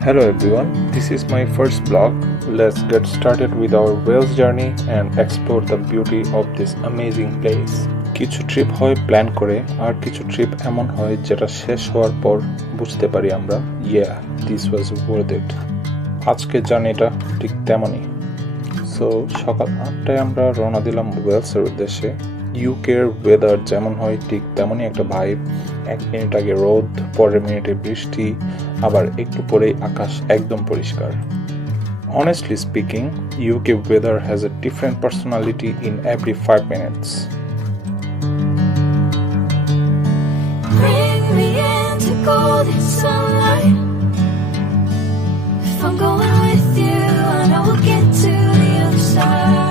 Hello everyone, this is my first vlog. Let's get started with our Wales journey and explore the beauty of this amazing place. কিছু trip হয় plan করে আর কিছু trip এমন হয় যেটা শেষ হওয়ার পর বুঝতে পারি আমরা this was worth it. আজকের জার্নিটা ঠিক তেমনই। সো সকাল 8টায় আমরা রওনা দিলাম ওয়েলসের উদ্দেশ্যে। ইউকের ওয়েদার যেমন হয় ঠিক তেমনই একটা ভাইব। 1 মিনিট আগে রোদ, পরের মিনিটে বৃষ্টি, আবার একটু পরেই আকাশ একদম পরিষ্কার। Honestly speaking, UK weather has a different personality in every 5 minutes. Bring me into golden sunlight. If I'm going with you, I know we'll get to the other side.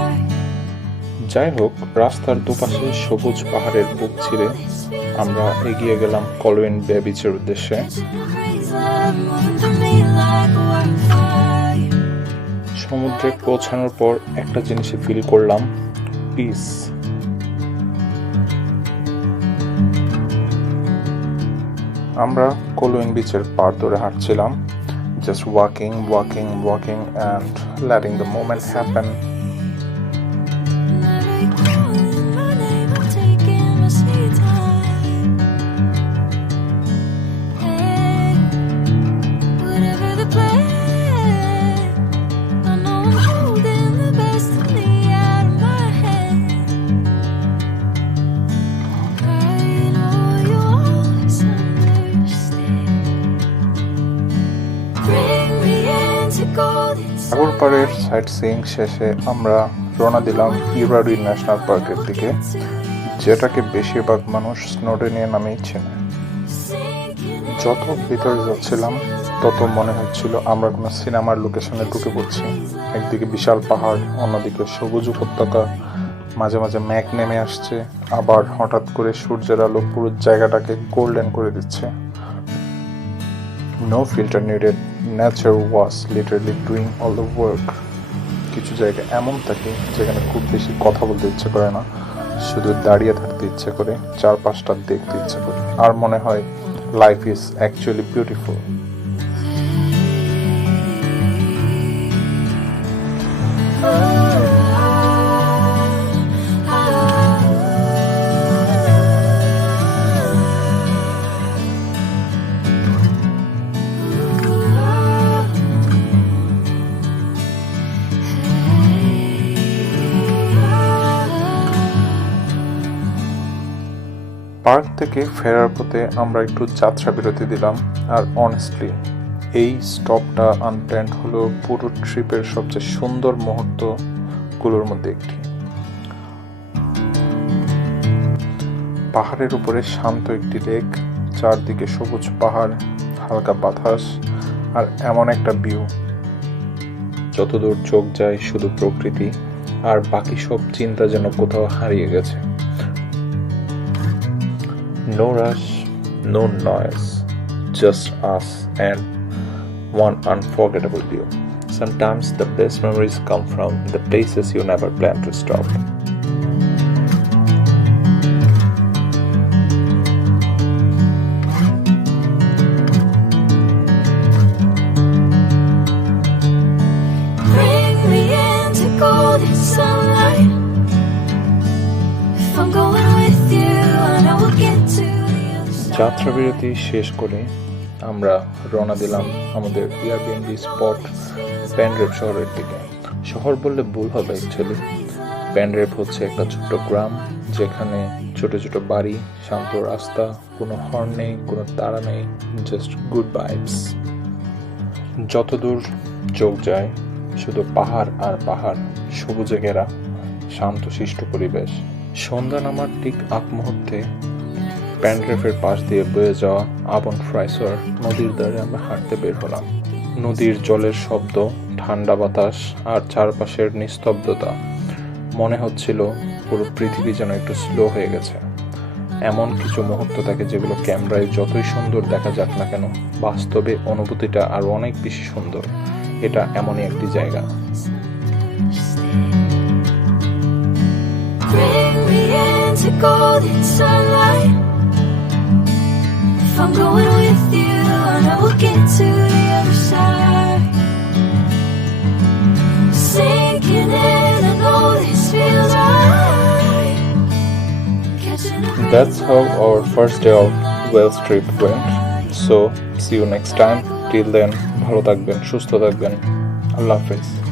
যাই হোক, রাস্তার দুপাশে সবুজ পাহাড়ের বুক ছিঁড়ে আমরা এগিয়ে গেলাম কলওয়েন বে বিচের উদ্দেশ্যে। সমুদ্রে পৌঁছানোর পর একটা জিনিসে ফিল করলাম, পিস। আমরা কলওয়েন বিচের পাড় ধরে হাঁটছিলাম, just walking and letting the moment happen. সাগর পাড়ের সাইট সিইং শেষে আমরা রওনা দিলাম ইউরাডি ন্যাশনাল পার্কের দিকে, যেটাকে বেশিরভাগ মানুষ স্নোডেনিয়া নামেই চেনে। যত ভিতরে যাচ্ছিলাম তত মনে হচ্ছিল আমরা কোনো সিনেমার লোকেশনে ঢুকে পড়ছি। একদিকে বিশাল পাহাড়, অন্যদিকে সবুজ উপত্যকা, মাঝে মাঝে মেঘ নেমে আসছে, আবার হঠাৎ করে সূর্যের আলো পুরো জায়গাটাকে গোল্ডেন করে দিচ্ছে। No filter needed. Nature was literally doing all the work. কিছু জায়গা এমন থাকে যেখানে খুব বেশি কথা বলতে ইচ্ছে করে না, শুধু দাঁড়িয়ে থাকতে ইচ্ছে করে, চারপাশটা দেখতে ইচ্ছে করে, আর মনে হয় life is actually beautiful. Park থেকে ফেরার পথে আমরা একটু যাত্রা বিরতি দিলাম, আর অনেস্টলি এই স্টপটা আনপ্ল্যান্ড হলো পুরো ট্রিপের সবচেয়ে সুন্দর মুহূর্তগুলোর মধ্যে একটি। পাহাড়ের উপরে শান্ত একটি লেক, চারদিকে সবুজ পাহাড়, হালকা বাতাস, আর এমন একটা ভিউ যতদূর চোখ যায় শুধু প্রকৃতি, আর বাকি সব চিন্তা যেন কোথাও হারিয়ে গেছে। No rush, no noise, just us and one unforgettable view. Sometimes the best memories come from the places you never plan to stop. Bring me into golden sunlight. If I'm going with you, I know we'll get to the other side. যাত্রা বিরতি শেষ করে আমরা রওনা দিলাম আমাদের Airbnb spot পেনড্রেভ শহরের দিকে। শহর বললে ভুল হবে অ্যাকচুয়ালি। পেনড্রেভ হচ্ছে একটা ছোট্ট গ্রাম, যেখানে ছোট ছোট বাড়ি, শান্ত রাস্তা, কোনো হর্ন নেই, কোনো তাড়া নেই, জাস্ট গুড ভাইবস। যতদূর চোখ যায় শুধু পাহাড় আর পাহাড়, সবুজে ঘেরা শান্ত শিষ্ট পরিবেশ। সন্ধ্যা নামার ঠিক আগ মুহূর্তে পেনড্রেভের পাশ দিয়ে বয়ে যাওয়া আবন ফ্রাইসর নদীর ধারে আমরা হাঁটতে বের হলাম। নদীর জলের শব্দ, ঠান্ডা বাতাস আর চারপাশের নিস্তব্ধতা, মনে হচ্ছিল পুরো পৃথিবী যেন একটু স্লো হয়ে গেছে। এমন কিছু মুহূর্ত থাকে যেগুলো ক্যামেরায় যতই সুন্দর দেখা যাক না কেন, বাস্তবে অনুভূতিটা আরো অনেক বেশি সুন্দর। এটা এমনই একটি জায়গা। Bring me into golden sunlight. If I'm going with you, I know we'll get to the other side. That's how our first day of Wales trip went. So, see you next time. Till then, ভালো থাকবেন, সুস্থ থাকবেন। আল্লাহ হাফেজ।